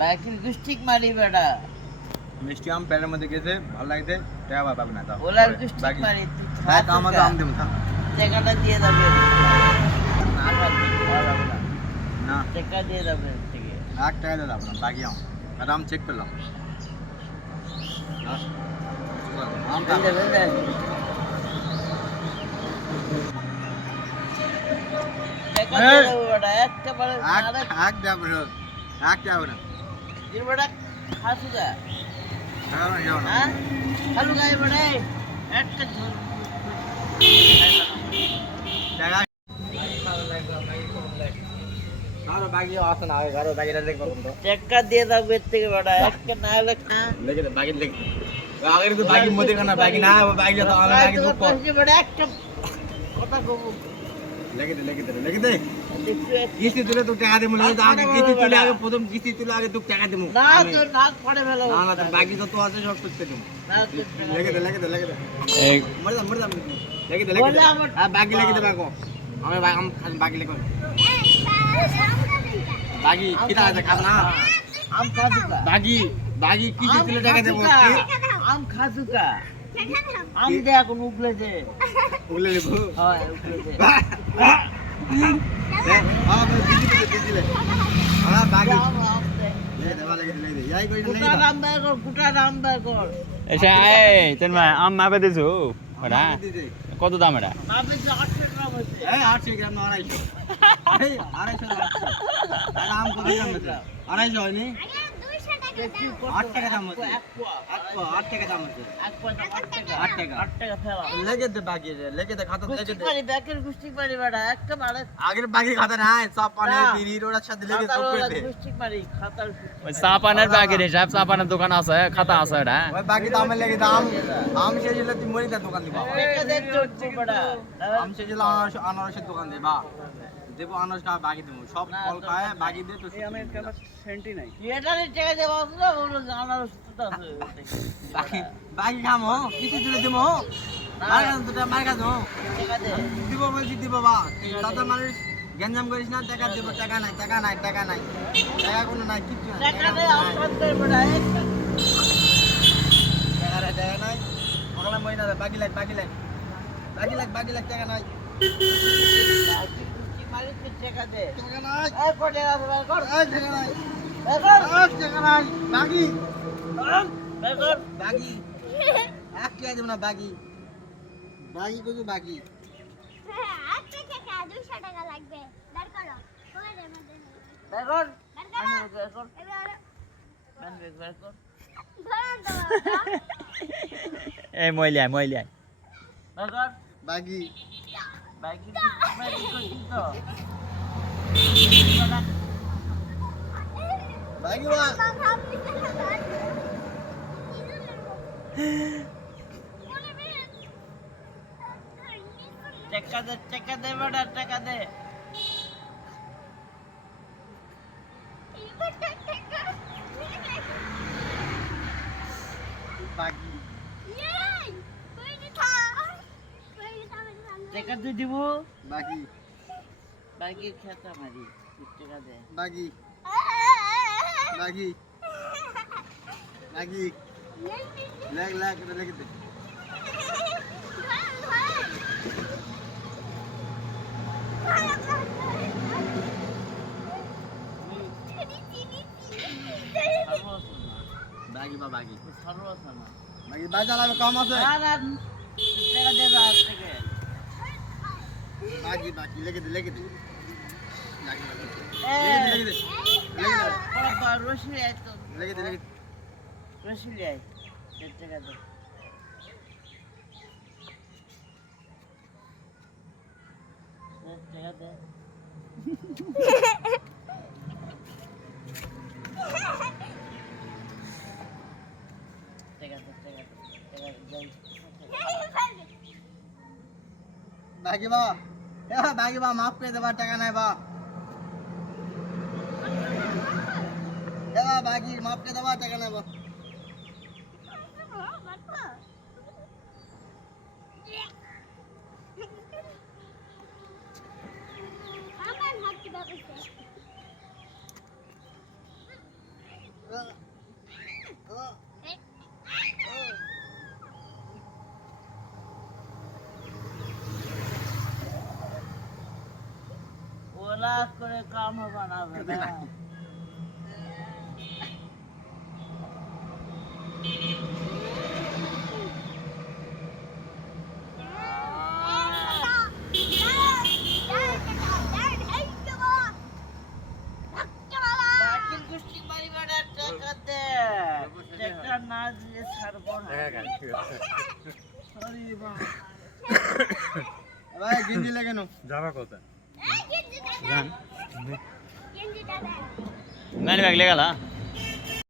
বাকি গুস্টিক মারি বেটা মিষ্টি আম প্যানের মধ্যে গেছে ভালো লাগছে টাকা পাবে না তাও ওলার গুস্টিক মারি তুই হ্যাঁ তো আমাদের আম দেবো থাক টাকাটা দিয়ে যাবে না না টাকা দিয়ে যাবে থেকে 1 টাকা দিলাম না বাকি আম আর আম চেক করলাম আম বেল দে টাকা দিয়ে যাবে বেটা একেবারে আরে এক দেব এক দেব না দিন বেটা খাসু দা হ্যাঁ যাও না হ্যাঁ খালু গাই বেটা একটা টাকা আরো বাকি আছে না আরো বাকিটা দেখব তো টাকা দিয়ে যাবে থেকে বেটা একটা না হলে লেগে দে বাকি লেগে আগের তো বাকি মধ্যে খানা বাকি না বাকি তো আমি বাকি তো কর বেটা একটা কথা কব লেগে দে কিস্তি তুলে তো টাকা দেবো না আগে কিস্তি তুলে আগে প্রথম কিস্তি তুলে আগে তো টাকা দেবো না তো নাক পড়ে ফেলো না না বাকি তো আছে সব করতে দেবো লেগে দে এই মরে যা লেগে দে হ্যাঁ বাকি লেগে দে বাকি আমি বাকি লেগে বাকি কি টাকা দে খাব না আম খাজুকা বাকি কিস্তি তুলে টাকা দেবো আম খাজুকা আম দে এখন উগলে দে বলে নেব হয় উগলে দে হ্যাঁ দিদি লে হ্যাঁ বাকি আম দে লেগে দে ইয়াই কই না কুটা রাম বের কর এসে এই তোর মা আম মাপে দিছো ওরা কত দাম এটা বাবে 800 গ্রাম হইছে এই 800 গ্রাম না 250 এই 250 আর আম কত গ্রাম আছে 250 হয়নি 8 টাকা দাম আছে 8 টাকা দাম আছে 8 টাকা ফেলা লেগে দে বাকি লেগে দে খাতা লেগে দে পারি ব্যাকের গুষ্টি পারি বেটা একেবারে আগের বাকি খাতা নাই সব পানি বিড়ির ওর সাথে লেগে সব করে দে গুষ্টি পারি খাতার ওই সাপানের প্যাকেট হিসাব সাপানের দোকান আছে খাতা আছে এটা ওই বাকি দামে লেগে দাম আম শেষ হলে তুই মরি দা দোকান দিবা টাকা দে তো বেটা আম শেষ হলে আনারসের দোকান দে বা দেবো আনারস না বাকি দেবো সব ফল খায় বাকি দে তো আমি একটা সেন্টি নাই এটারে টাকা দে বাবুরা ওগুলো জানার সুতো আছে বাকি খামো কিছু তুলে দেবো মার কাজ টাকা দে দিব বলছি দিব বা দাদা মানুষ গেঞ্জাম করিস না টাকা দেবো টাকা নাই টাকা কোনো নাই কিচ্ছু নাই টাকা দে আপনাদের বেটা টাকা নাই ওগুলা মই না বাকি লাগ টাকা নাই মারি তুই টাকা দে টাকা নাই এই কোটে আছে বের কর টাকা নাই বের কর টাকা নাই বাকি বের কর বাকি এক টাকা দেবো না বাকি কত বাকি বের কর বের কর বের কর এই মইলিয়া বের কর বাকি বাইকি মারি করছিস তো বাকি বা টাকা দে বেটা টাকা দে বাকি টাকা তুই দিব বাকি বাইকি খেতা মারি টাকা দে বাকি লাগ লেগে দে বাকি বা বাকি সর্বসা না বাকি বাজার লাগবে কম আছে টাকা দে রাত থেকে বাকি লেগে দে লেগে দে বাবা রশি আই তো লেগে দে রশি আই টাকা দে টাকা দে বাকি বা মাফ করে দেবা টাকা নাই বা বাকি মাফ করে দেবা টাকা নাই বা ওলা করে কাম হবে না বেটা। বাকির গোষ্ঠী পরিবারের টাকা দে। টাকা না দিয়ে ছাড়বো না। সরি বাবা। ভাই গেঞ্জি লাগে কেন? मैंने बैग ले गया